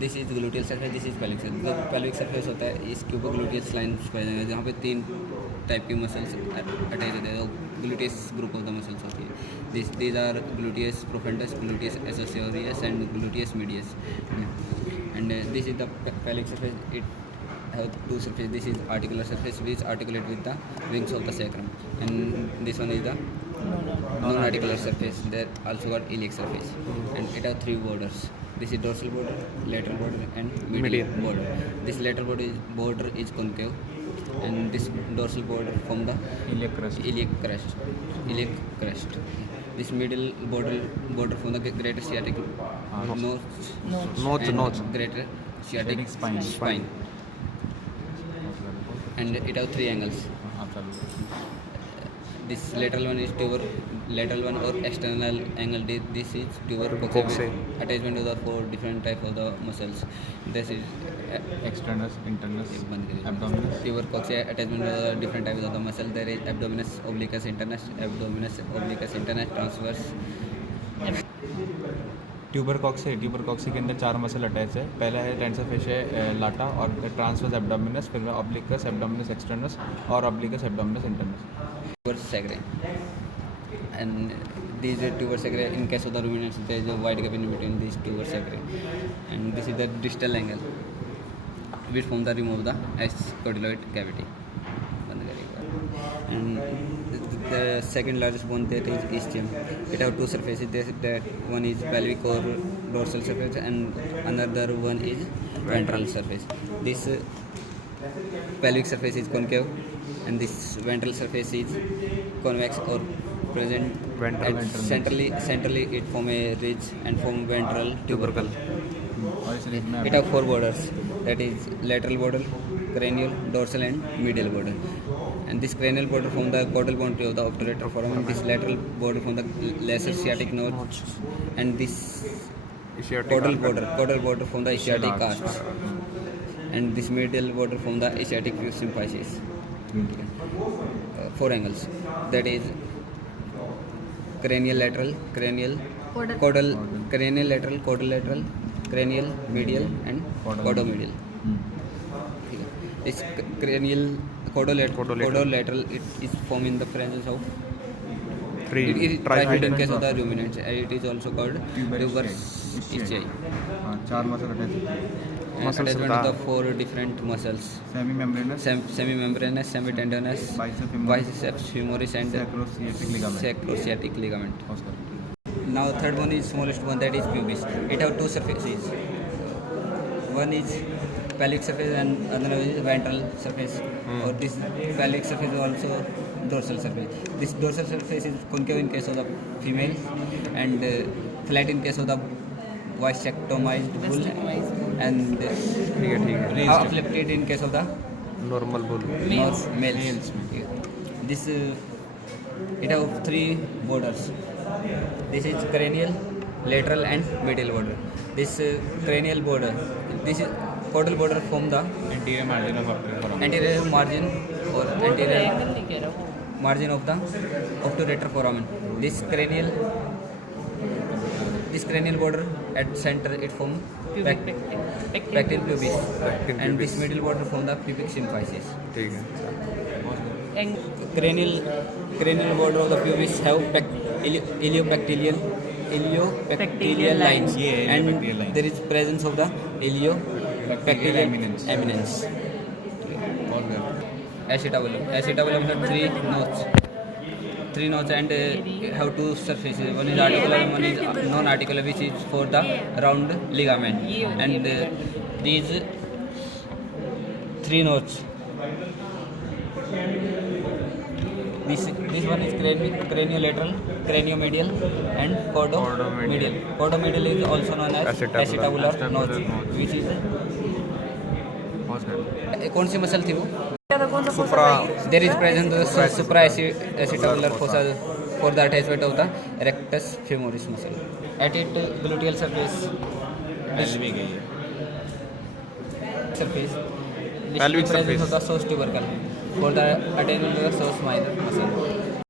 This is gluteal surface, this is pelvic surface. जो pelvic surface होता है इसके ऊपर ग्लूटियस लाइन्स पाए जाएंगे जहाँ पे 3 टाइप की मसल्स अटैच होते हैं, gluteus group of the muscles होती है। These are gluteus profundus, gluteus associorius and gluteus medius. And this is the pelvic surface, it have 2 surface. This is articular surface which articulate with the wings of the sacrum, and this one is the non-articular surface, that also got iliac surface, and it have 3 borders. This is dorsal border, lateral border and medial border. This lateral border is concave, and this dorsal border from the iliac crest. This middle border from the greater sciatic notch greater sciatic spine. And it have 3 angles. This lateral one is tuber, lateral one or external angle. This is tuber coxae, attachment to the 4 different type of the muscles. This is externus, internus, abdominis. tuber coxae, attachment to the different types of the muscle. There is abdominis obliquus internus, abdominis obliquus internus, transverse. Tuber coxae के अंदर 4 muscle attach है। पहला है tensor fascia लाटा और transverse abdominis, फिर ऑब्लिकस abdominis externus और obliquus abdominis internus. Tuber sacrae, and these are tuber sacrae. In case of the ruminants, there is a wide gap in between these tuber sacrae, and this is the distal angle which form the rim of the ascotyloid cavity. And the second largest bone that is ischium. It have 2 surfaces. That one is pelvic or dorsal surface, and another one is ventral surface. This pelvic surface is concave, and this ventral surface is convex or present at centrally. It form a ridge and form ventral tubercle. It have 4 borders, that is lateral border, cranial, dorsal and medial border. And this cranial border from the caudal boundary of the obturator foramen, this lateral border from the lesser sciatic notch, and this caudal border from the ischiatic cast, and this medial border from the ischiatic symphysis. 4 angles, that is cranial lateral, cranial caudal, cranial lateral, caudal lateral, cranial medial and caudomedial. This cranial caudolateral, it is formed in the presence of trifid in case of the ruminants. It is also called tuberous ischia. 4 muscle Attachment to the 4 different muscles: semimembranous, semitendinous, biceps femoris and sacrosciatic ligament. Now third one is smallest one, that is pubis. It have 2 surfaces. One is pelvic surface and another is ventral surface. Or this pelvic surface is also dorsal surface. This dorsal surface is concave in case of the female, and flat in case of the vasectomized bull, and afflicted in case of the normal bull. Males. This it have 3 borders. This is cranial, lateral and medial border. This cranial border, this is caudal border from the anterior margin of obturator anterior margin or anterior margin of the obturator foramen. This cranial border at center, it form pectoral pubis, and this middle border from the pubic symphysis. ठीक है. Cranial border of the pubis have iliopectileal lines, and there is presence of the iliopectileal eminence. Acetabulum have 3 nodes and have 2 surfaces. One is articular, one is non-articular, which is for the round ligament, and these 3 nodes. This one is craniolateral, craniomedial and caudomedial. Caudomedial is also known as acetabular notch, which is कौन सी muscle थी वो? There is present the supraacetabular fossa for the attachment of the rectus femoris muscle. At it gluteal surface. Pelvic surface of the psoas tubercle for the attachment of the psoas minor muscle.